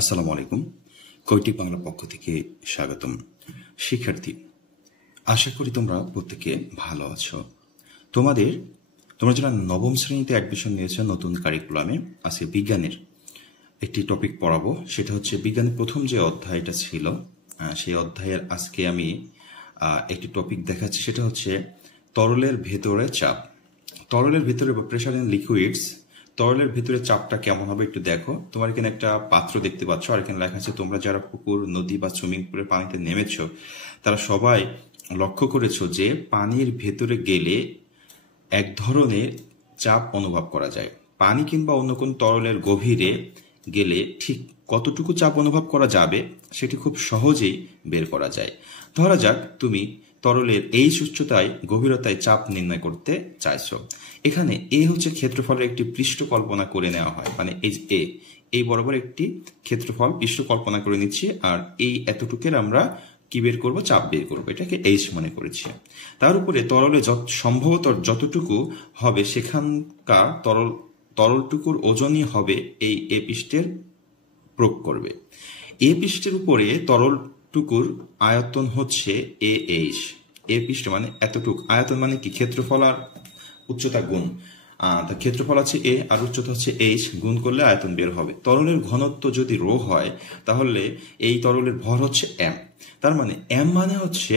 আসসালামু আলাইকুম। কৈটিক বাংলা পক্ষ থেকে স্বাগতম। শিক্ষার্থী, আশা করি তোমরা প্রত্যেকে ভালো আছো। তোমরা যারা নবম শ্রেণীতে অ্যাডমিশন নিয়েছো নতুন কারিকুলামে, আজকে বিজ্ঞানের একটি টপিক পড়াবো। সেটা হচ্ছে বিজ্ঞানের প্রথম যে অধ্যায়টা ছিল, সেই অধ্যায়ের আজকে আমি একটি টপিক দেখাচ্ছি। সেটা হচ্ছে তরলের ভেতরে চাপ। তরলের ভেতরে বা প্রেশার ইন লিকুইডস, তরলের ভেতরে চাপটা কেমন হবে একটু দেখো। তোমার এখানে একটা পাত্র দেখতে পাচ্ছ, আর এখানে লেখা আছে তোমরা যারা পুকুর, নদী বা সুইমিং পুলের পানিতে নেমেছো তারা সবাই লক্ষ্য করেছো যে পানির ভেতরে গেলে এক ধরনের চাপ অনুভব করা যায়। পানি কিংবা অন্য কোন তরলের গভীরে গেলে ঠিক কতটুকু চাপ অনুভব করা যাবে সেটি খুব সহজেই বের করা যায়। ধরা যাক তুমি তরলের এই উচ্চতায় গভীরতায় চাপ নির্ণয় করতে চাইছো। এখানে এ হচ্ছে ক্ষেত্রফলের একটি পৃষ্ঠ কল্পনা করে নেওয়া হয়, মানে এই বরাবর একটি ক্ষেত্রফল পৃষ্ঠ কল্পনা করে নিচ্ছি, আর এই এতটুকের আমরা কি বের করব, চাপ বের করবো, এটাকে এইচ মনে করেছি। তার উপরে তরলে সম্ভবত যতটুকু হবে সেখানকার তরলটুকুর ওজনই হবে এই এ পৃষ্ঠের প্রয়োগ করবে। এ পৃষ্ঠের উপরে তরলটুকুর আয়তন হচ্ছে এইচ। এ পৃষ্ঠ মানে এতটুকু, আয়তন মানে কি, ক্ষেত্রফল আর উচ্চতা গুণ। ক্ষেত্রফল আছে এ আর উচ্চতা হচ্ছে এইচ, গুণ করলে আয়তন বের হবে। তরলের ঘনত্ব যদি রো হয় তাহলে এই তরলের ভর হচ্ছে এম। তার মানে এম মানে হচ্ছে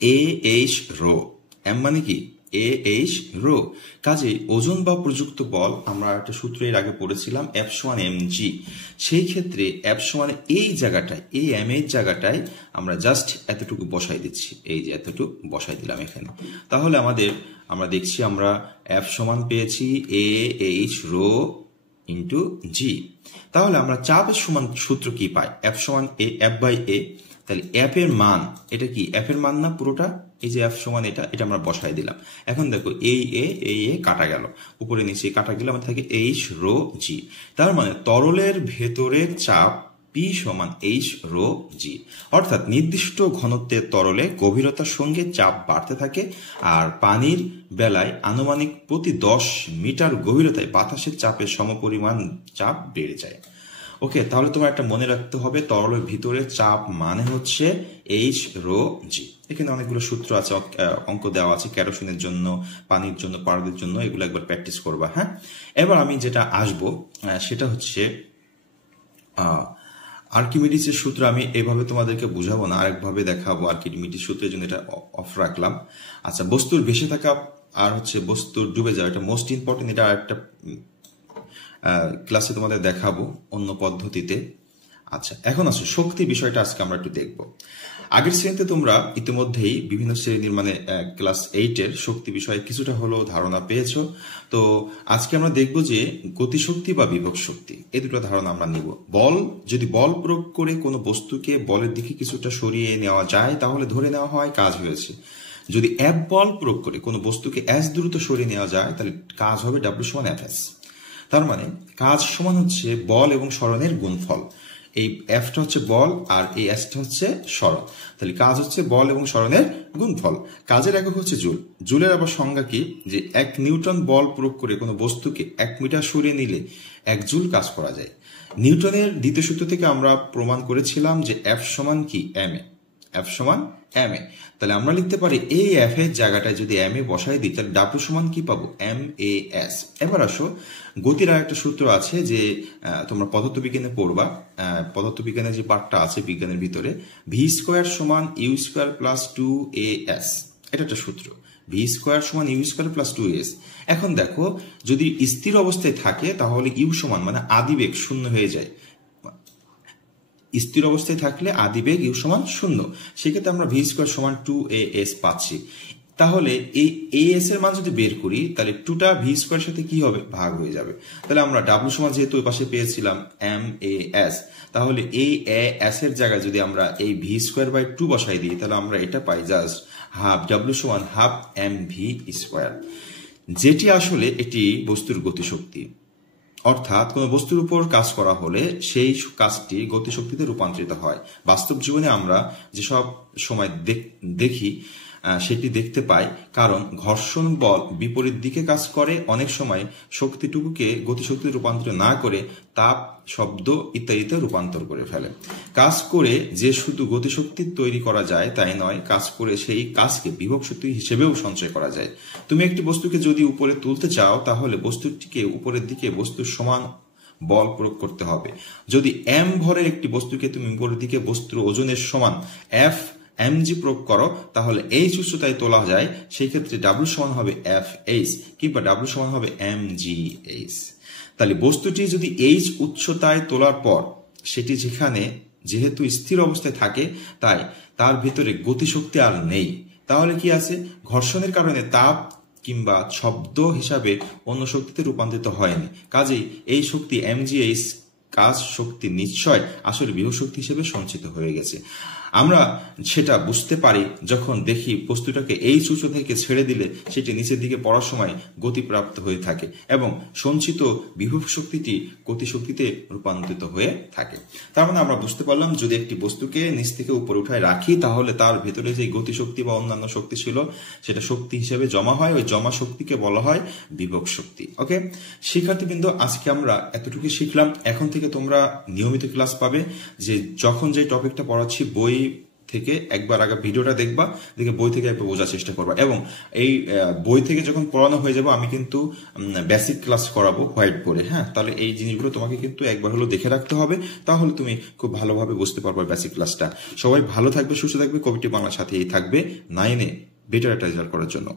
এ এইচ রো। এম মানে কি, এ এইচ রো। কাজে ওজন বা প্রযুক্ত বল আমরা একটা সূত্র এর আগে পড়েছিলাম, এফ সমান এম জি। সেই ক্ষেত্রে এফ সমান এই জায়গাটায়, এই এম এর জায়গাটায় আমরা জাস্ট এতটুকু বসাই দিচ্ছি, এই যে এতটুকু বসাই দিলাম এখানে। তাহলে আমরা দেখছি আমরা এফ সমান পেয়েছি এ এইচ রো ইন্টু জি। তাহলে আমরা চাপের সমান সূত্র কি পাই, এফ সমান এফ বাই এ। তাহলে এফ এর মান, এটা কি এফ এর মান না পুরোটা, এই যে এফ সমান এটা আমরা বসাই দিলাম। এখন দেখো এই এ কাটা গেল, উপরে নিচে কাটা গেল, আমাদের থাকে এইচ রো জি। তার মানে তরলের ভেতরের চাপ পি সমান এইচ রো জি। অর্থাৎ নির্দিষ্ট ঘনত্বের তরলে গভীরতার সঙ্গে চাপ বাড়তে থাকে, আর পানির বেলায় আনুমানিক প্রতি 10 মিটার গভীরতায় বাতাসের চাপের সমপরিমাণ চাপ বেড়ে যায়। ওকে, তাহলে তোমার একটা মনে রাখতে হবে, তরলের ভিতরে চাপ মানে হচ্ছে এইচ রো জি। এখানে অনেকগুলো সূত্র আছে, অঙ্ক দেওয়া আছে কেরোসিনের জন্য, পানির জন্য, পারদের জন্য, এগুলো একবার প্র্যাকটিস করবা। হ্যাঁ, এবার আমি যেটা আসবো সেটা হচ্ছে আর্কিমিডিসের সূত্র। আমি এভাবে তোমাদেরকে বুঝাবো না, আরেকভাবে দেখাবো। আর্কিমিডিস সূত্রের জন্য এটা অফ রাখলাম। আচ্ছা, বস্তুর ভেসে থাকা আর হচ্ছে বস্তুর ডুবে যাওয়া, এটা মোস্ট ইম্পর্টেন্ট। এটা আরেকটা ক্লাসে তোমাদের দেখাবো অন্য পদ্ধতিতে। আচ্ছা, এখন আসো শক্তি বিষয়টা আজকে আমরা একটু দেখবো। আগের শ্রেণীতে তোমরা ইতিমধ্যেই বিভিন্ন শ্রেণীর মানে ক্লাস 8-এর শক্তি বিষয়ে কিছুটা হলেও ধারণা পেয়েছো। তো আজকে আমরা দেখব যে গতিশক্তি বা বিভব শক্তি, এই দুটো ধারণা আমরা নিব। যদি বল প্রয়োগ করে কোনো বস্তুকে বলের দিকে কিছুটা সরিয়ে নেওয়া যায় তাহলে ধরে নেওয়া হয় কাজ হয়েছে। যদি এফ বল প্রয়োগ করে কোনো বস্তুকে এস দ্রুত সরিয়ে নেওয়া যায় তাহলে কাজ হবে ডাব্লিউ সমান এফ এস। তার মানে কাজ সমান হচ্ছে বল এবং সরণের গুণফল। এই এফটা হচ্ছে বল আর এই এসটা হচ্ছে সরণ। তাহলে কাজ হচ্ছে বল এবং সরণের গুণফল। কাজের একক হচ্ছে জুল। জুলের আবার সংজ্ঞা কি, যে 1 নিউটন বল প্রয়োগ করে কোনো বস্তুকে 1 মিটার সরিয়ে নিলে 1 জুল কাজ করা যায়। নিউটনের দ্বিতীয় সূত্র থেকে আমরা প্রমাণ করেছিলাম যে এফ সমান কি এম এ। এফ সমান এম এ। তাহলে আমরা লিখতে পারি এই এফ এর জায়গাটায় যদি এম এ বসাই দিই তাহলে ডাব্লিউ সমান কি পাবো, এম এ এস। এবার আসো, গতির আর একটা সূত্র আছে যে তোমরা পদার্থবিজ্ঞানে পড়বা। পদার্থবিজ্ঞানের যে পার্টটা আছে বিজ্ঞানের ভিতরে, ভি স্কোয়ার সমান ইউ স্কোয়ার প্লাস 2as, এটা একটা সূত্র। ভি স্কোয়ার সমান ইউ স্কোয়ার প্লাস 2as। এখন দেখো, যদি স্থির অবস্থায় থাকে তাহলে ইউ সমান মানে আদিবেগ শূন্য হয়ে যায়। স্থির অবস্থায় থাকলে আদিবেগ ইউ সমান 0। সেক্ষেত্রে আমরা ভি স্কোয়ার সমান 2as পাচ্ছি। তাহলে এই এস এর মান যদি বের করি তাহলে 2টা ভি স্কোয়ার সাথে কি হবে, ভাগ হয়ে যাবে। তাহলে আমরা ডাব্লিউ সমান যেহেতু ওই পাশে পেয়েছিলাম এম এ এস, তাহলে এই এস এর জায়গায় যদি আমরা এই ভি স্কোয়ার বাই 2 বসাই দিই তাহলে আমরা এটা পাই জাস্ট হাফ, ডাব্লিউ সমান হাফ এম ভি স্কোয়ার, যেটি আসলে এটি বস্তুর গতিশক্তি। অর্থাৎ কোন বস্তুর উপর কাজ করা হলে সেই কাজটি গতিশক্তিতে রূপান্তরিত হয়। বাস্তব জীবনে আমরা যেসব সময় দেখি সেটি দেখতে পাই, কারণ ঘর্ষণ বল বিপরীত দিকে কাজ করে, অনেক সময় শক্তিটুকুকে গতিশক্তিতে রূপান্তর না করে তাপ, শব্দ ইত্যাদিতে রূপান্তর করে ফেলে। কাজ করে যে শুধু গতিশক্তি তৈরি করা যায় তাই নয়, কাজ করে সেই কাজকে বিভব শক্তি হিসেবেও সঞ্চয় করা যায়। তুমি একটি বস্তুকে যদি উপরে তুলতে চাও, তাহলে বস্তুটিকে উপরের দিকে বস্তুর সমান বল প্রয়োগ করতে হবে। যদি এম ভরের একটি বস্তুকে তুমি উপরের দিকে বস্তুর ওজনের সমান এফ mg প্রয়োগ করো, তাহলে এইচ উচ্চতায় তোলা যায়, সেই ক্ষেত্রে ডাব্লিউ সমান হবে এফ এইচ কিংবা ডাব্লিউ সমান হবে mgh। তাহলে বস্তুটি যদি এইচ উচ্চতায় তোলার পর সেটি যেহেতু স্থির অবস্থায় থাকে, তাই তার ভিতরে গতিশক্তি আর নেই, তাহলে কি আছে? ঘর্ষণের কারণে তাপ কিংবা শব্দ হিসাবে অন্য শক্তিতে রূপান্তরিত হয়নি, কাজেই এই শক্তি mgh কাজ শক্তি নিশ্চয় আসলে বিভব শক্তি হিসেবে সঞ্চিত হয়ে গেছে। আমরা সেটা বুঝতে পারি যখন দেখি বস্তুটাকে এই উচ্চ থেকে ছেড়ে দিলে সেটি নিচের দিকে পড়ার সময় গতিপ্রাপ্ত হয়ে থাকে এবং সঞ্চিত বিভব শক্তিটি গতিশক্তিতে রূপান্তরিত হয়ে থাকে। তার মানে আমরা বুঝতে পারলাম, যদি একটি বস্তুকে নিচ থেকে উপরে উঠায় রাখি, তাহলে তার ভেতরে যে গতিশক্তি বা অন্যান্য শক্তি ছিল সেটা শক্তি হিসেবে জমা হয়, ওই জমা শক্তিকে বলা হয় বিভব শক্তি। ওকে শিক্ষার্থীবৃন্দ, আজকে আমরা এতটুকু শিখলাম। এখন থেকে তোমরা নিয়মিত ক্লাস পাবে, যে যখন যে টপিকটা পড়াচ্ছি বই থেকে একবার আগে ভিডিওটা দেখবা, দেখে বই থেকে একবার বোঝার চেষ্টা করবা, এবং এই বই থেকে যখন পড়ানো হয়ে যাবে আমি কিন্তু বেসিক ক্লাস করাবো হোয়াইট বোর্ডে। হ্যাঁ, তাহলে এই জিনিসগুলো তোমাকে কিন্তু একবার হলো দেখে রাখতে হবে, তাহলে তুমি খুব ভালোভাবে বুঝতে পারবে বেসিক ক্লাসটা। সবাই ভালো থাকবে, সুস্থ থাকবে, কবিটি বাংলার সাথেই থাকবে 9-এ বেটার একটা রেজাল্ট করার জন্য।